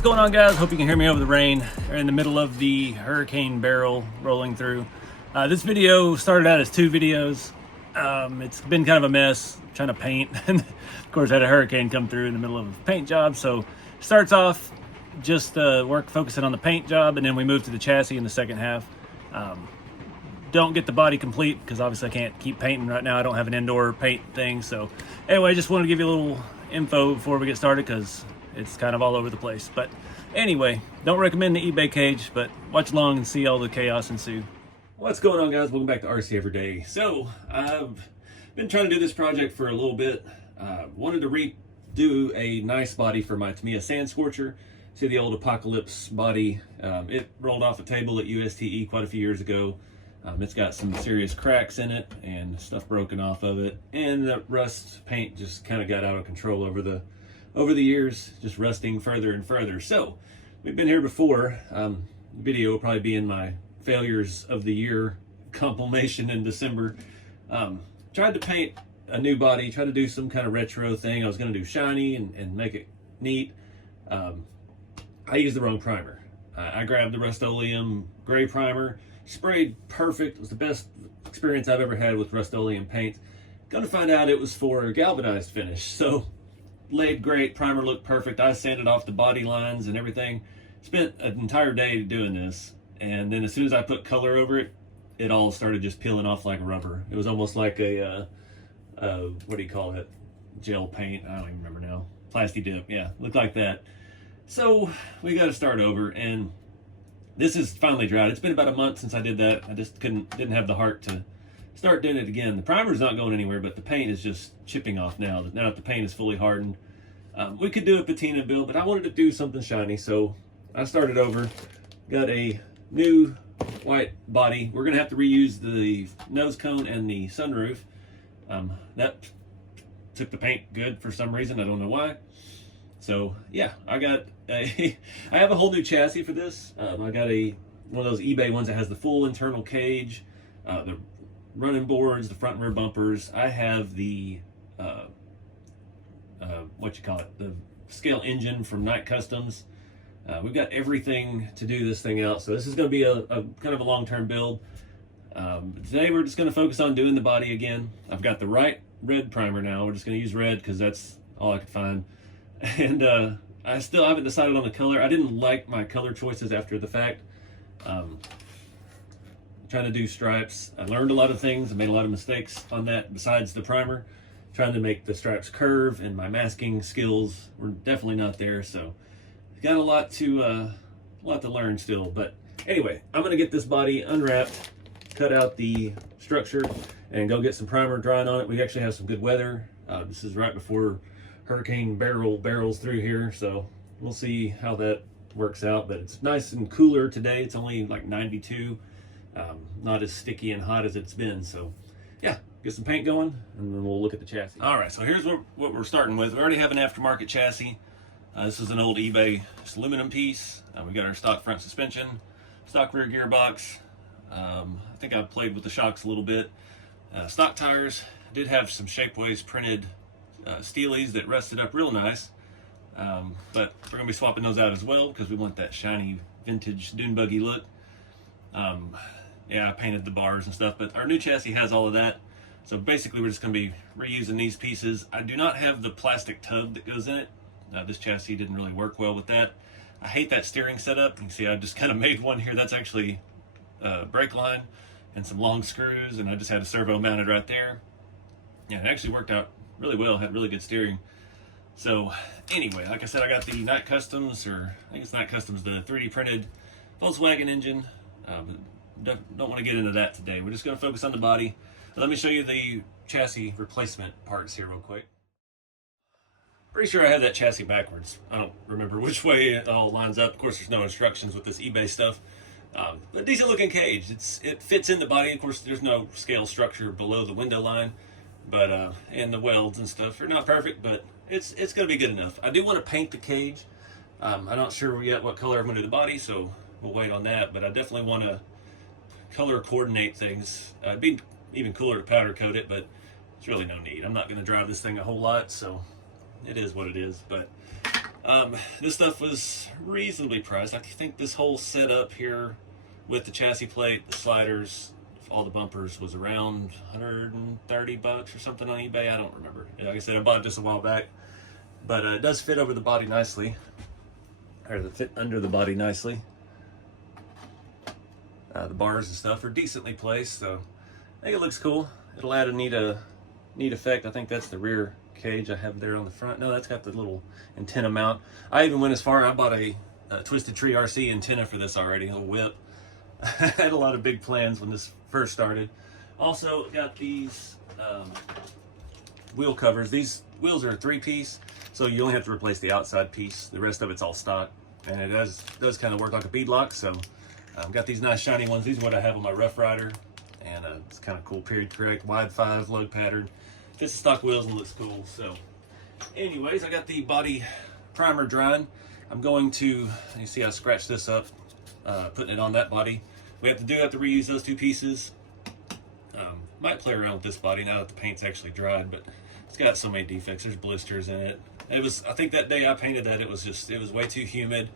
What's going on, guys? Hope you can hear me over the rain. We're in the middle of the hurricane barrel rolling through. This video started out as 2 videos. It's been kind of a mess trying to paint. And of course, I had a hurricane come through in the middle of a paint job. So starts off just focusing on the paint job, and then we move to the chassis in the second half. Don't get the body complete because obviously I can't keep painting right now. I don't have an indoor paint thing. So anyway, I just wanted to give you a little info before we get started because it's kind of all over the place. But anyway, don't recommend the eBay cage, but watch along and see all the chaos ensue. What's going on, guys? Welcome back to RC Everyday. So I've been trying to do this project for a little bit. Wanted to redo a nice body for my Tamiya Sand Scorcher. See the old Apocalypse body. It rolled off a table at USTE quite a few years ago. It's got some serious cracks in it and stuff broken off of it, and the rust paint just kind of got out of control over the years, just rusting further and further. So we've been here before. Video will probably be in my failures of the year compilation in December. Tried to paint a new body, tried to do some kind of retro thing. I was going to do shiny and make it neat. I used the wrong primer. I grabbed the Rust-Oleum gray primer, sprayed perfect. It was the best experience I've ever had with Rust-Oleum paint. Gonna find out it was for a galvanized finish. So laid great, primer looked perfect. I sanded off the body lines and everything. Spent an entire day doing this, and then as soon as I put color over it, it all started just peeling off like rubber. It was almost like a what do you call it? Gel paint. I don't even remember now. Plasti dip. Yeah, looked like that. So we got to start over, and this is finally dried. It's been about a month since I did that. I just didn't have the heart to start doing it again. The primer's not going anywhere, but the paint is just chipping off now. Now that the paint is fully hardened. We could do a patina build, but I wanted to do something shiny, so I started over. Got a new white body. We're gonna have to reuse the nose cone and the sunroof. That took the paint good for some reason. I don't know why. So yeah, I have a whole new chassis for this. I got one of those eBay ones that has the full internal cage, the running boards, the front and rear bumpers. I have the the scale engine from Night Customs. We've got everything to do this thing out. So this is going to be a kind of a long-term build. Today we're just going to focus on doing the body again. I've got the right red primer now. We're just going to use red because that's all I could find. And I still haven't decided on the color. I didn't like my color choices after the fact. Trying to do stripes. I learned a lot of things. I made a lot of mistakes on that besides the primer. Trying to make the stripes curve, and my masking skills were definitely not there. So got a lot to learn still. But anyway, I'm going to get this body unwrapped, cut out the structure, and go get some primer drying on it. We actually have some good weather. This is right before hurricane barrels through here, so we'll see how that works out. But it's nice and cooler today. It's only like 92, not as sticky and hot as it's been. So yeah, get some paint going, and then we'll look at the chassis. All right, so here's what we're starting with. We already have an aftermarket chassis. This is an old eBay just aluminum piece. We got our stock front suspension, stock rear gearbox. I think I've played with the shocks a little bit. Stock tires. Did have some Shapeways printed steelies that rusted up real nice, but we're gonna be swapping those out as well because we want that shiny vintage dune buggy look. Yeah, I painted the bars and stuff, but our new chassis has all of that. So basically we're just gonna be reusing these pieces. I do not have the plastic tub that goes in it. This chassis didn't really work well with that. I hate that steering setup. You can see I just kind of made one here. That's actually a brake line and some long screws, and I just had a servo mounted right there. Yeah, it actually worked out really well. Had really good steering. So anyway, like I said, I got the Night Customs, or I think it's Night Customs, the 3D printed Volkswagen engine. Don't want to get into that today. We're just going to focus on the body. Let me show you the chassis replacement parts here real quick. Pretty sure I had that chassis backwards. I don't remember which way it all lines up. Of course, there's no instructions with this eBay stuff. But decent looking cage. It fits in the body. Of course, there's no scale structure below the window line, but and the welds and stuff are not perfect, but it's going to be good enough. I do want to paint the cage. I'm not sure yet what color I'm going to do the body, so we'll wait on that. But I definitely want to color coordinate things. It'd be even cooler to powder coat it, but it's really no need. I'm not going to drive this thing a whole lot, so it is what it is. But This stuff was reasonably priced. I think this whole setup here with the chassis plate, the sliders, all the bumpers was around 130 bucks or something on eBay. I don't remember. Like I said, I bought this a while back, but it does fit over the body nicely, or fit under the body nicely. The bars and stuff are decently placed, so I think it looks cool. It'll add a neat effect. I think that's the rear cage I have there on the front. No, that's got the little antenna mount. I even went as far, I bought a Twisted Tree RC antenna for this already, a whip. I had a lot of big plans when this first started. Also got these wheel covers. These wheels are a 3-piece, so you only have to replace the outside piece. The rest of it's all stock, and it does kind of work like a beadlock. So got these nice shiny ones. These are what I have on my Rough Rider, and it's kind of cool, period correct, wide 5, lug pattern. Fits the stock wheels and looks cool. So anyways, I got the body primer drying. I'm going to, you see I scratched this up, putting it on that body. We have to reuse those 2 pieces. Might play around with this body now that the paint's actually dried, but it's got so many defects. There's blisters in it. I think that day I painted that, it was way too humid,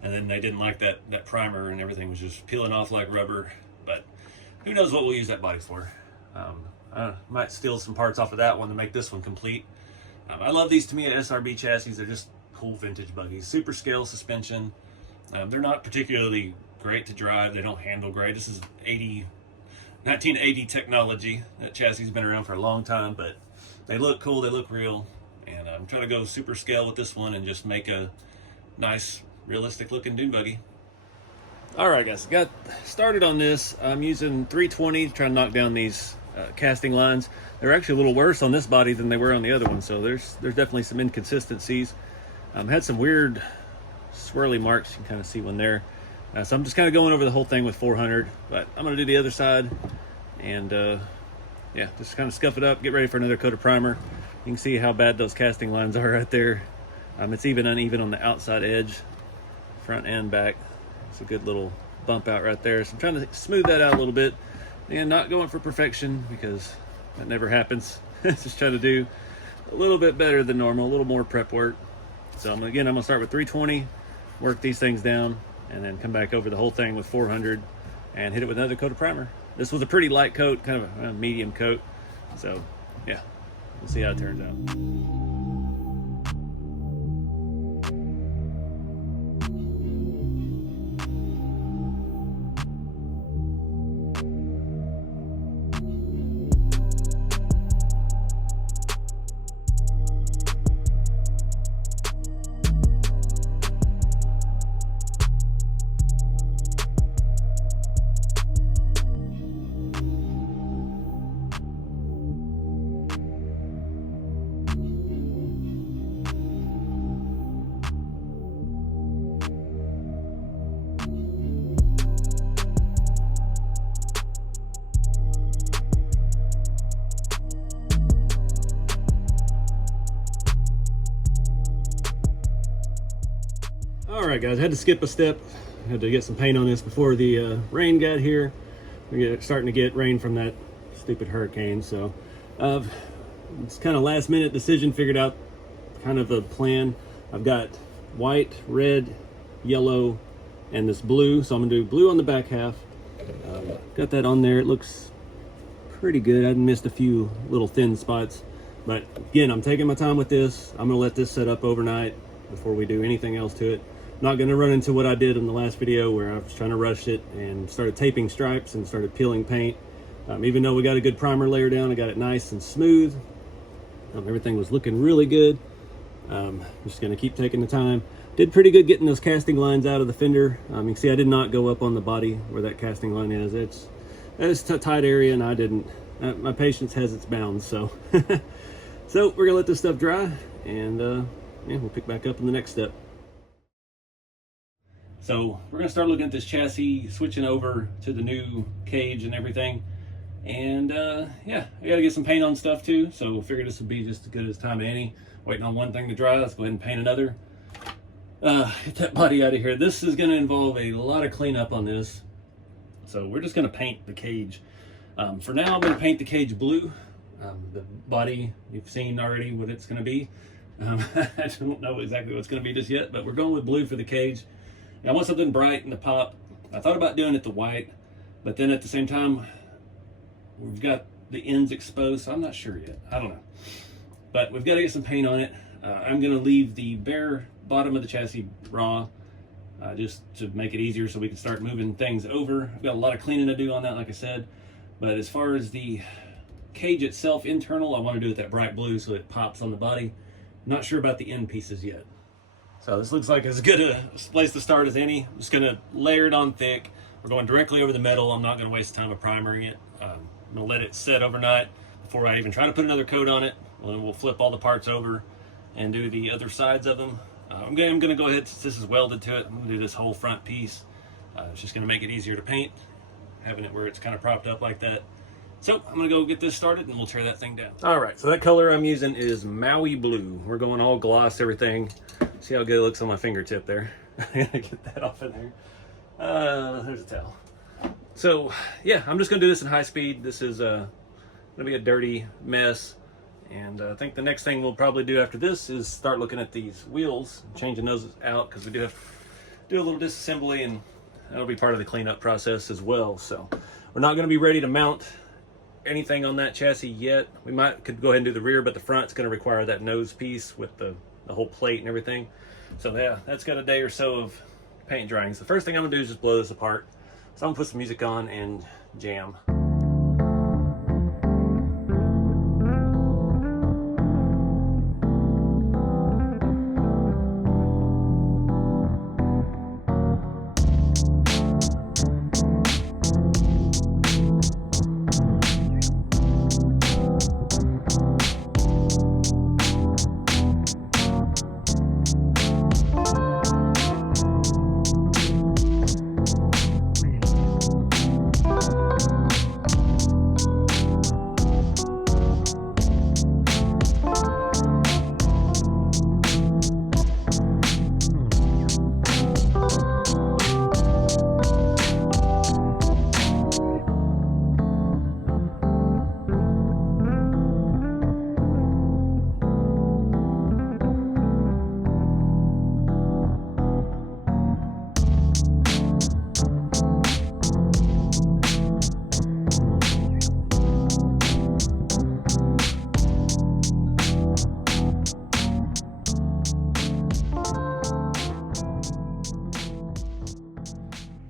and then they didn't like that primer, and everything was just peeling off like rubber. But who knows what we'll use that body for. I might steal some parts off of that one to make this one complete. I love these Tamiya SRB chassis. They're just cool vintage buggies. Super scale suspension. They're not particularly great to drive. They don't handle great. This is 1980 technology. That chassis has been around for a long time, but they look cool. They look real. And I'm trying to go super scale with this one and just make a nice, realistic looking dune buggy. All right, guys, got started on this. I'm using 320 to try to knock down these casting lines. They're actually a little worse on this body than they were on the other one, so there's definitely some inconsistencies. Had some weird swirly marks. You can kind of see one there. So I'm just kind of going over the whole thing with 400, but I'm going to do the other side, and yeah, just kind of scuff it up, get ready for another coat of primer. You can see how bad those casting lines are right there. It's even uneven on the outside edge, front and back. It's a good little bump out right there. So I'm trying to smooth that out a little bit. And not going for perfection, because that never happens. Just trying to do a little bit better than normal, a little more prep work. So I'm gonna start with 320, work these things down, and then come back over the whole thing with 400 and hit it with another coat of primer. This was a pretty light coat, kind of a medium coat. So yeah, we'll see how it turns out. All right, guys, I had to skip a step. I had to get some paint on this before the rain got here. We're starting to get rain from that stupid hurricane, so it's kind of last minute decision, figured out kind of a plan. I've got white, red, yellow, and this blue, so I'm gonna do blue on the back half. Got that on there. It looks pretty good. I missed a few little thin spots, but again, I'm taking my time with this. I'm gonna let this set up overnight before we do anything else to it. Not going to run into what I did in the last video where I was trying to rush it and started taping stripes and started peeling paint. Even though we got a good primer layer down, I got it nice and smooth. Everything was looking really good. I'm just going to keep taking the time. Did pretty good getting those casting lines out of the fender. You can see I did not go up on the body where that casting line is. It's a tight area, and I didn't. My patience has its bounds, so. So we're going to let this stuff dry, and yeah, we'll pick back up in the next step. So we're going to start looking at this chassis, switching over to the new cage and everything. And yeah, I got to get some paint on stuff too. So we'll figure this will be just as good as time as any. Waiting on one thing to dry. Let's go ahead and paint another. Get that body out of here. This is going to involve a lot of cleanup on this. So we're just going to paint the cage. For now, I'm going to paint the cage blue. The body, you've seen already what it's going to be. I don't know exactly what it's going to be just yet, but we're going with blue for the cage. And I want something bright in the pop. I thought about doing it the white, but then at the same time, we've got the ends exposed, so I'm not sure yet. I don't know. But we've got to get some paint on it. I'm going to leave the bare bottom of the chassis raw, just to make it easier so we can start moving things over. I've got a lot of cleaning to do on that, like I said. But as far as the cage itself, internal, I want to do it that bright blue so it pops on the body. Not sure about the end pieces yet. So this looks like as good a place to start as any. I'm just going to layer it on thick. We're going directly over the metal. I'm not going to waste time of primering it. I'm going to let it set overnight before I even try to put another coat on it. Well, then we'll flip all the parts over and do the other sides of them. I'm going to go ahead, since this is welded to it, I'm going to do this whole front piece. It's just going to make it easier to paint, having it where it's kind of propped up like that. So I'm going to go get this started and we'll tear that thing down. All right, so that color I'm using is Maui Blue. We're going all gloss, everything. See how good it looks on my fingertip there. I'm going to get that off in there. There's a towel. So yeah, I'm just going to do this in high speed. This is going to be a dirty mess. And I think the next thing we'll probably do after this is start looking at these wheels, changing those out, because we do have to do a little disassembly, and that'll be part of the cleanup process as well. So we're not going to be ready to mount anything on that chassis yet. We could go ahead and do the rear, but the front's going to require that nose piece with the whole plate and everything. So yeah, that's got a day or so of paint drying. So the first thing I'm going to do is just blow this apart. So I'm going to put some music on and jam.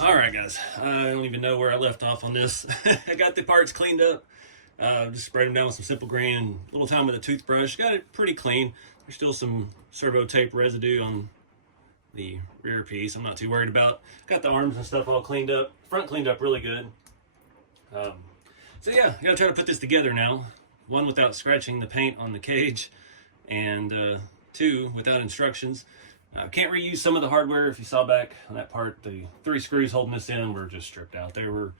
Alright guys, I don't even know where I left off on this. I got the parts cleaned up, just sprayed them down with some simple green and a little time with a toothbrush. Got it pretty clean. There's still some servo tape residue on the rear piece. I'm not too worried about. Got the arms and stuff all cleaned up. Front cleaned up really good. So yeah, I gotta try to put this together now. One, without scratching the paint on the cage, and two, without instructions. Can't reuse some of the hardware. If you saw back on that part, the 3 screws holding this in were just stripped out. They were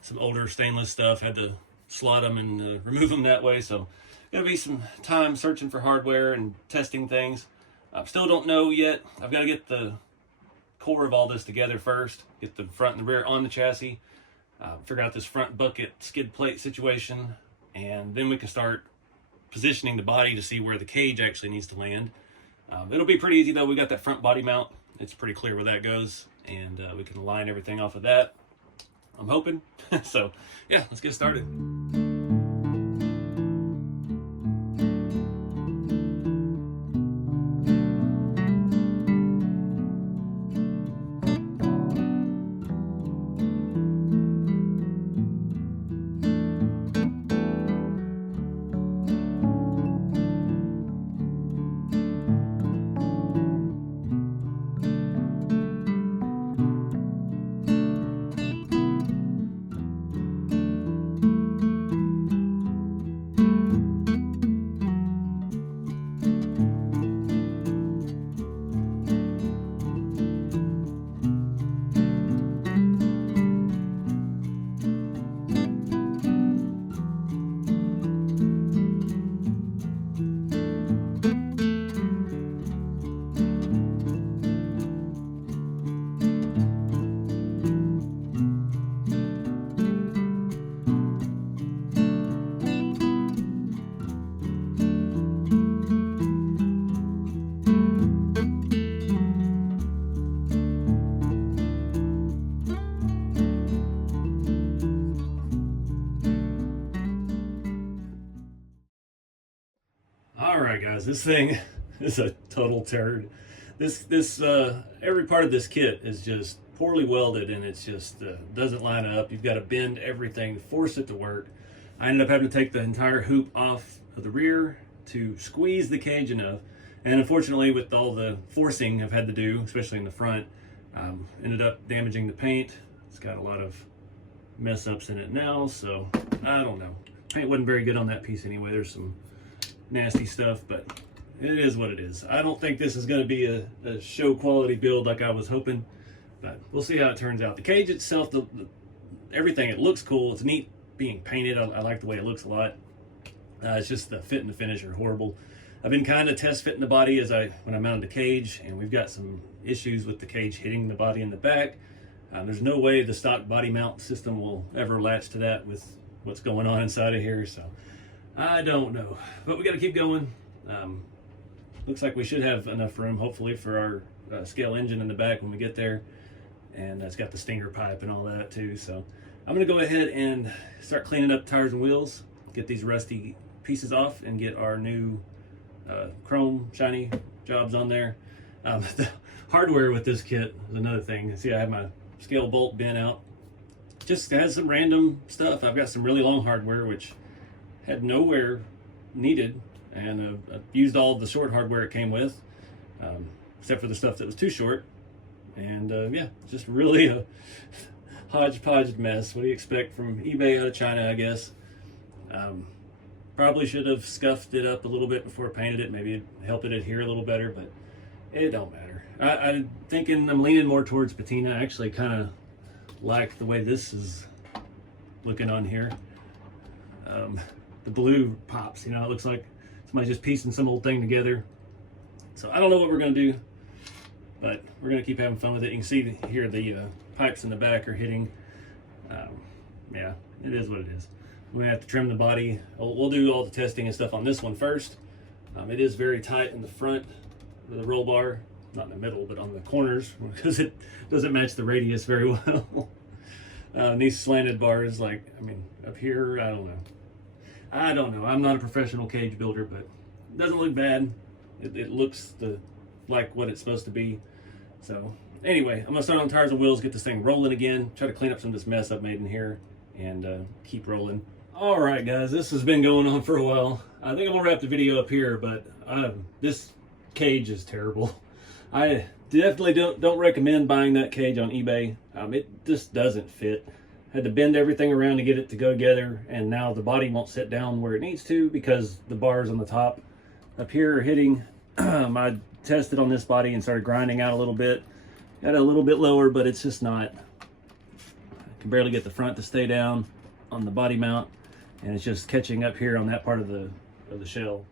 some older stainless stuff. Had to slot them and remove them that way. So gonna be some time searching for hardware and testing things. Still don't know yet. I've got to get the core of all this together first. Get the front and the rear on the chassis. Figure out this front bucket skid plate situation. And then we can start positioning the body to see where the cage actually needs to land. It'll be pretty easy though. We got that front body mount. It's pretty clear where that goes, and we can align everything off of that, I'm hoping. So yeah, let's get started. guys, this thing is a total turd. Every part of this kit is just poorly welded, and it's just doesn't line up. You've got to bend everything, force it to work. I ended up having to take the entire hoop off of the rear to squeeze the cage enough, and unfortunately with all the forcing I've had to do, especially in the front, ended up damaging the paint. It's got a lot of mess ups in it now, so I don't know. Paint wasn't very good on that piece anyway. There's some nasty stuff, but it is what it is. I don't think this is going to be a show quality build like I was hoping, but we'll see how it turns out. The cage itself, everything, it looks cool. It's neat being painted. I like the way it looks a lot. It's just the fit and the finish are horrible. I've been kind of test fitting the body when I mounted the cage, and we've got some issues with the cage hitting the body in the back. There's no way the stock body mount system will ever latch to that with what's going on inside of here, so I don't know. But we got to keep going. Looks like we should have enough room, hopefully, for our scale engine in the back when we get there. And it's got the stinger pipe and all that too. So I'm going to go ahead and start cleaning up tires and wheels, get these rusty pieces off, and get our new chrome shiny jobs on there. The hardware with this kit is another thing. See, I have my scale bolt bent out. Just has some random stuff. I've got some really long hardware which had nowhere needed, and I've used all the short hardware it came with, except for the stuff that was too short. And yeah, just really a hodgepodge mess. What do you expect from eBay out of China, I guess? Probably should have scuffed it up a little bit before I painted it. Maybe it'd help it adhere a little better, but it don't matter. I'm leaning more towards patina. I actually kind of like the way this is looking on here. The blue pops, you know, it looks like somebody just piecing some old thing together. So I don't know what we're going to do, but we're going to keep having fun with it. You can see here the pipes in the back are hitting. Yeah, it is what it is. We're going to have to trim the body. We'll do all the testing and stuff on this one first. It is very tight in the front of the roll bar, not in the middle, but on the corners, because it doesn't match the radius very well. These slanted bars, like, I mean, up here, I don't know. I'm not a professional cage builder, but it doesn't look bad. It looks like what it's supposed to be. So anyway, I'm gonna start on tires and wheels, get this thing rolling again, try to clean up some of this mess I've made in here, and keep rolling. All right, guys, this has been going on for a while. I think I'm gonna wrap the video up here, but this cage is terrible. I definitely don't recommend buying that cage on eBay. It just doesn't fit. Had to bend everything around to get it to go together, and now the body won't sit down where it needs to because the bars on the top up here are hitting. I tested on this body and started grinding out a little bit. Got it a little bit lower, but it's just not. I can barely get the front to stay down on the body mount, and it's just catching up here on that part of the shell.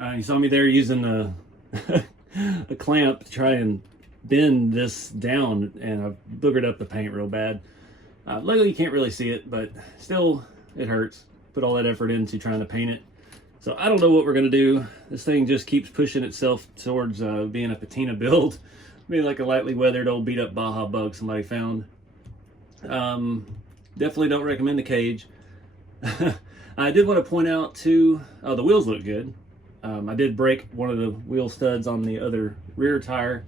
You saw me there using a clamp to try and bend this down, and I've boogered up the paint real bad. Luckily you can't really see it, but still it hurts. Put all that effort into trying to paint it. So I don't know what we're gonna do. This thing just keeps pushing itself towards being a patina build. Maybe like a lightly weathered old beat up Baja bug somebody found. Definitely don't recommend the cage. I did want to point out too, the wheels look good. I did break one of the wheel studs on the other rear tire.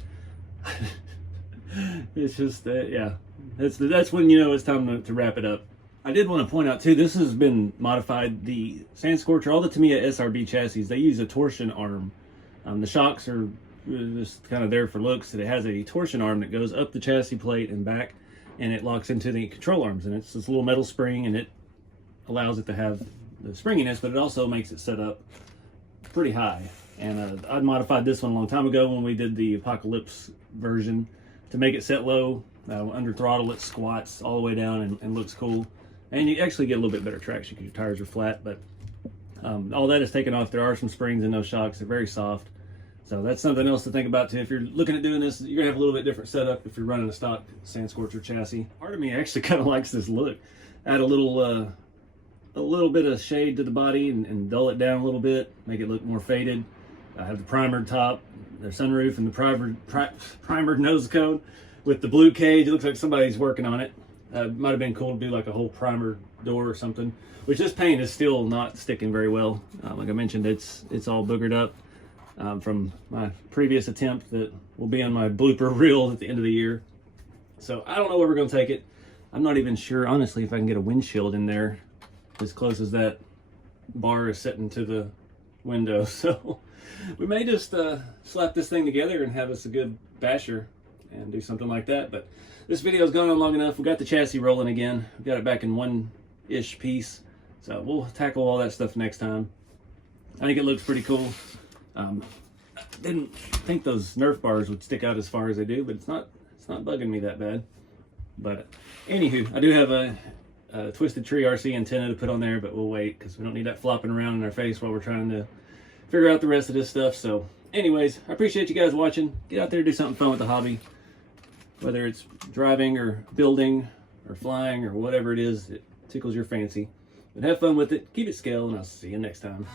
It's just, yeah, that's when you know it's time to wrap it up. I did want to point out too, this has been modified. The Sand Scorcher, all the Tamiya SRB chassis, they use a torsion arm. The shocks are just kind of there for looks. It has a torsion arm that goes up the chassis plate and back, and it locks into the control arms, and it's this little metal spring, and it allows it to have the springiness, but it also makes it set up pretty high. And I modified this one a long time ago when we did the Apocalypse version to make it set low. Under throttle it squats all the way down and looks cool, and you actually get a little bit better traction because your tires are flat. But all that is taken off. There are some springs in those shocks. They're very soft, so that's something else to think about too. If you're looking at doing this, you're gonna have a little bit different setup if you're running a stock Sand Scorcher chassis. Part of me actually kind of likes this look. Add a little bit of shade to the body and dull it down a little bit, make it look more faded. I have the primered top, the sunroof, and the primered nose cone with the blue cage. It looks like somebody's working on it. Might have been cool to do like a whole primer door or something, which this paint is still not sticking very well. Like I mentioned, it's all boogered up. from my previous attempt that will be on my blooper reel at the end of the year. So I don't know where we're going to take it. I'm not even sure, honestly, if I can get a windshield in there as close as that bar is sitting to the window. So we may just slap this thing together and have us a good basher and do something like that. But this video's gone on long enough. We got the chassis rolling again. We got it back in one-ish piece. So we'll tackle all that stuff next time. I think it looks pretty cool. I didn't think those Nerf bars would stick out as far as they do, but it's not bugging me that bad. But anywho, I do have a Twisted Tree RC antenna to put on there, but we'll wait because we don't need that flopping around in our face while we're trying to figure out the rest of this stuff. So anyways, I appreciate you guys watching. Get out there and do something fun with the hobby. Whether it's driving or building or flying or whatever it is, it tickles your fancy. But have fun with it, keep it scale, and I'll see you next time.